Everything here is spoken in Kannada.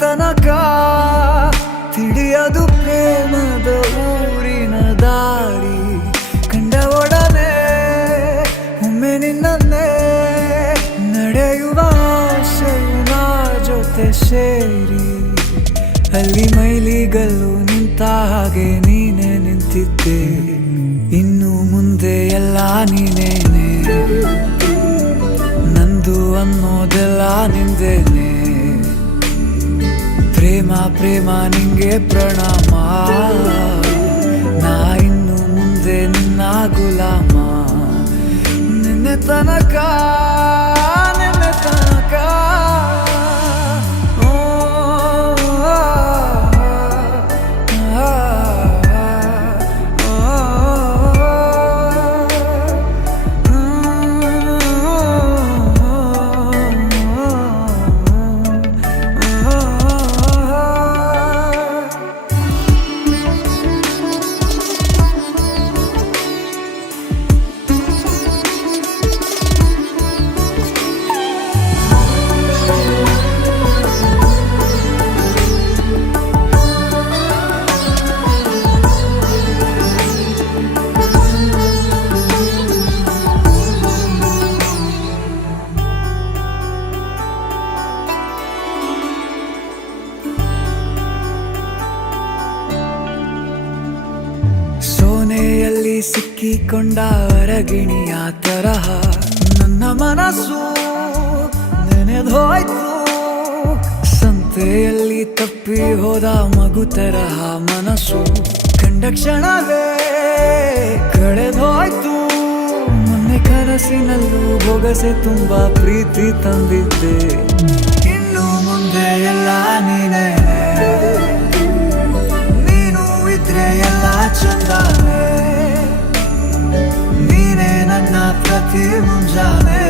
ತನಕ ತಿಳಿಯದು ಪ್ರೇಮದ ಊರಿನ ದಾರಿ. ಕಂಡ ಒಡನೆ ಒಮ್ಮೆ ನಿನ್ನೇ ನಡೆಯುವ ಆಸೆಯು ನಾ ಜೊತೆ ಸೇರಿ. ಅಲ್ಲಿ ಮೈಲಿಗಲ್ಲು ನಿಂತ ಹಾಗೆ ನೀನೆ ನಿಂತಿದ್ದೆ, ಇನ್ನು ಮುಂದೆ ಎಲ್ಲ ನೀನೇನೆ. ನಂದು ಅನ್ನೋದೆಲ್ಲ ನಿಂದೇನೆ. ಪ್ರೇಮ ಪ್ರೇಮ ನಿಂಗೆ ಪ್ರಣಾಮ, ನಾ ಇನ್ನು ಮುಂದೆ ನಿನ್ನ ಗುಲಾಮ. ನಿನ್ನೆ ತನಕ ನಿನ್ನೆ ತನಕ ಸೋನೆಯಲ್ಲಿ ಸಿಕ್ಕಿಕೊಂಡ ಅರಗಿಣಿಯ ತರಹ ನನ್ನ ಮನಸ್ಸು ನೆನೆದೋಯ್ತು. ಸಂತೆಯಲ್ಲಿ ತಪ್ಪಿ ಹೋದ ಮಗು ತರಹ ಮನಸ್ಸು ಕಂಡ ಕ್ಷಣವೇ ಕಳೆದೋಯ್ತು. ಮೊನ್ನೆ ಕನಸಿನಲ್ಲೂ ಬೊಗಸೆ ತುಂಬಾ ಪ್ರೀತಿ ತಂದಿದ್ದೆ, ಇನ್ನು ಮುಂದೆ ಎಲ್ಲ ನೀನೇ. ಎಲ್ಲ ಚಂದಾನೆ, ನೀನೇ ನನ್ನ ಪ್ರತಿ ಮುಂಜಾನೆ.